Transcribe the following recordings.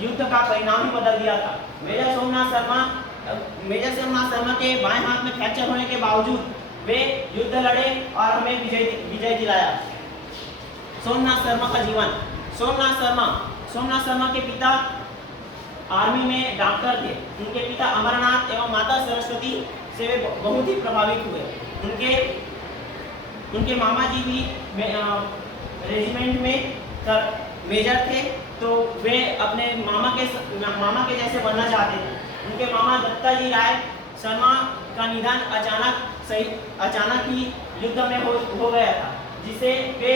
युद्ध का परिणाम ही बदल दिया था। मेजर सोमनाथ शर्मा के बाएं हाथ में फ्रैक्चर होने के बावजूद वे युद्ध लड़े और हमें विजय दिलाया। सोमनाथ शर्मा का जीवन। सोमनाथ शर्मा के पिता आर्मी में डॉक्टर थे। उनके पिता अमरनाथ एवं माता सरस्वती से वे बहुत ही प्रभावित हुए। उनके मामा जी भी रेजिमेंट में मेजर थे, तो वे अपने मामा के जैसे बनना चाहते थे। उनके मामा दत्ता जी राय शर्मा का निधन अचानक ही युद्ध में हो गया था, जिससे वे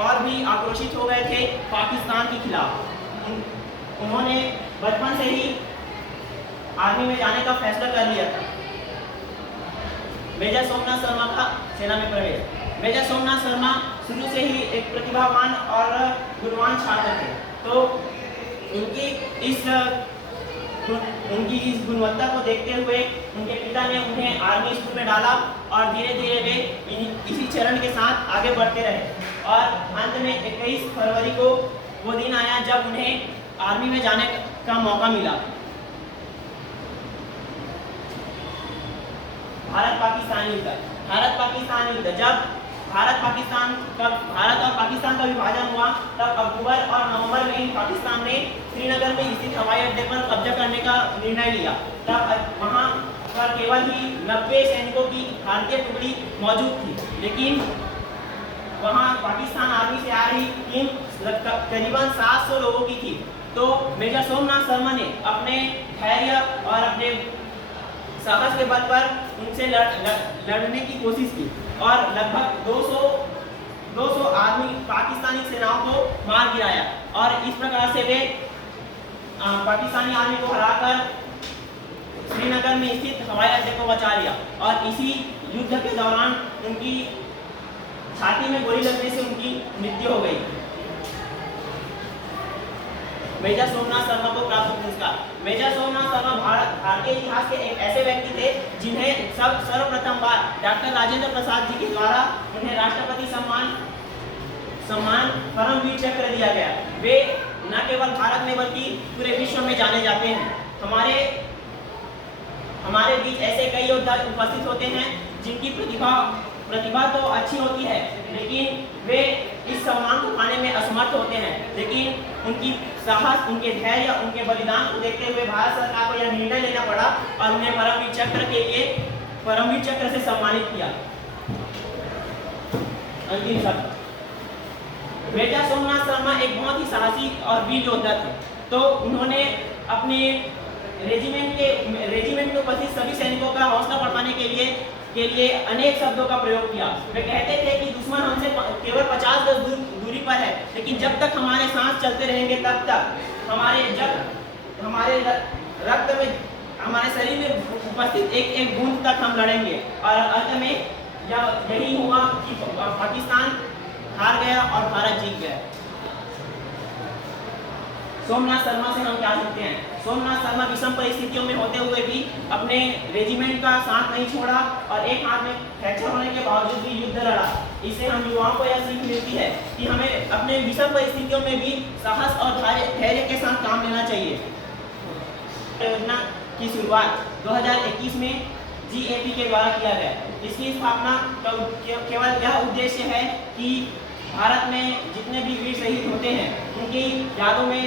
और भी आक्रोशित हो गए थे पाकिस्तान के खिलाफ। उन्होंने बचपन से ही आर्मी में जाने का फैसला कर लिया था। मेजर सोमनाथ शर्मा का सेना में प्रवेश। मेजर सोमनाथ शर्मा शुरू से ही एक प्रतिभावान और गुणवान छात्र थे, तो उनकी इस गुणवत्ता को देखते हुए उनके पिता ने उन्हें आर्मी स्कूल में डाला और धीरे धीरे वे इसी चरण के साथ आगे बढ़ते रहे और अंत में 21 फरवरी को वो दिन आया जब उन्हें आर्मी में जाने का मौका मिला। भारत पाकिस्तान युद्ध। जब भारत और पाकिस्तान का विभाजन हुआ, तब अक्टूबर और नवंबर में पाकिस्तान ने श्रीनगर में स्थित हवाई अड्डे पर कब्जा करने का निर्णय लिया। तब वहां पर केवल ही 90 सैनिकों की भारतीय टुकड़ी मौजूद थी, लेकिन वहां पाकिस्तान आर्मी से आ रही टीम करीबन 700 लोगों की थी। तो मेजर सोमनाथ शर्मा ने अपने धैर्य और अपने साहस के बल पर उनसे लड़ने की कोशिश की और लगभग 200 आदमी पाकिस्तानी सेनाओं को मार गिराया और इस प्रकार से वे पाकिस्तानी आर्मी को हराकर श्रीनगर में स्थित हवाई अड्डे को बचा लिया। और इसी युद्ध के दौरान उनकी छाती में गोली लगने से उनकी मृत्यु हो गई। मेजर सोमनाथ शर्मा को प्राप्त पुरस्कार। मेजर सोमनाथ शर्मा भारतीय इतिहास के एक ऐसे व्यक्ति थे जिन्हें सर्वप्रथम बार डॉक्टर राजेंद्र प्रसाद जी के द्वारा उन्हें राष्ट्रपति सम्मान परमवीर चक्र दिया गया। वे न केवल भारत में बल्कि पूरे विश्व में जाने जाते हैं। हमारे बीच ऐसे कई योद्धा उपस्थित होते हैं जिनकी प्रतिभा तो अच्छी होती है, लेकिन वे इस सम्मान को पाने में असमर्थ होते हैं। लेकिन उनकी साहस, उनके धैर्य, उनके बलिदान को देखते हुए भारत सरकार को यह निर्णय लेना पड़ा और उन्हें परमवीर चक्र से सम्मानित किया। अंतिम शब्द। मेजर सोमनाथ शर्मा एक बहुत ही साहसी और वीर योद्धा थे। तो उन्होंने अपने रेजिमेंट में उपस्थित सभी सैनिकों का हौसला बढ़ाने के लिए अनेक शब्दों का प्रयोग किया। वे कहते थे कि दुश्मन हमसे केवल 50 गज दूरी पर है, लेकिन जब तक हमारे सांस चलते रहेंगे तब तक हमारे रक्त में, हमारे शरीर में उपस्थित एक एक बूंद तक हम लड़ेंगे। और अंत में यही हुआ कि पाकिस्तान हार गया और भारत जीत गया। सोमनाथ शर्मा से हम क्या सीखते हैं? सोमनाथ शर्मा विषम परिस्थितियों में होते हुए भी अपने रेजिमेंट का साथ नहीं छोड़ा और एक हाथ में फ्रैक्चर होने के बावजूद भी युद्ध लड़ा। इससे हम युवाओं को यह सीख मिलती है कि हमें अपने विषम परिस्थितियों में भी साहस और धैर्य के साथ काम लेना चाहिए। योजना की शुरुआत 2021 में GAP के द्वारा किया गया। इसकी स्थापना का केवल यह उद्देश्य है कि भारत में जितने भी वीर शहीद होते हैं उनकी यादों में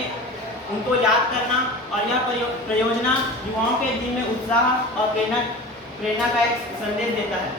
उनको याद करना, और यह परियोजना युवाओं के दिल में उत्साह और प्रेरणा का एक संदेश देता है।